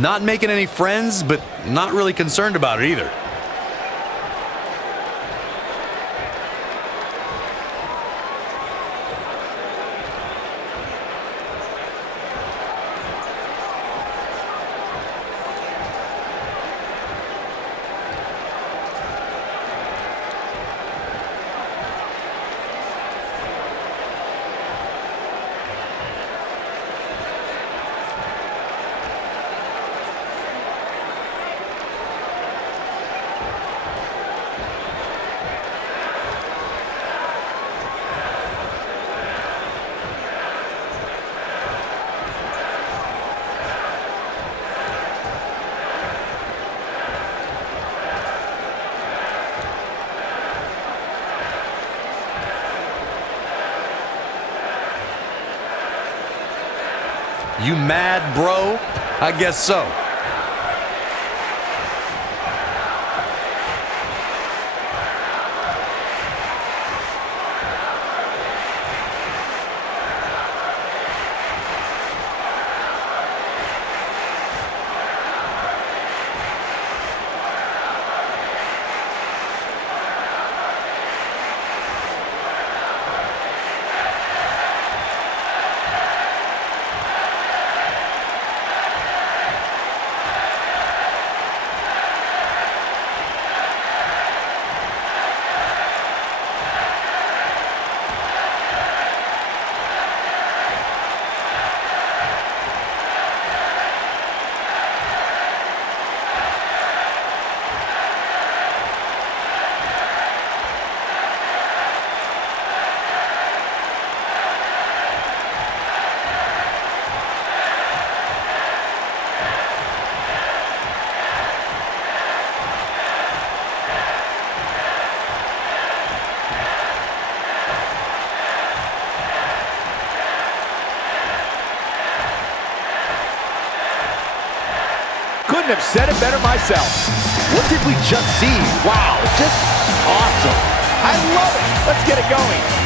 Not making any friends, but not really concerned about it either. You mad, bro? I guess so. Couldn't have said it better myself. What did we just see? Wow, just awesome. I love it. Let's get it going.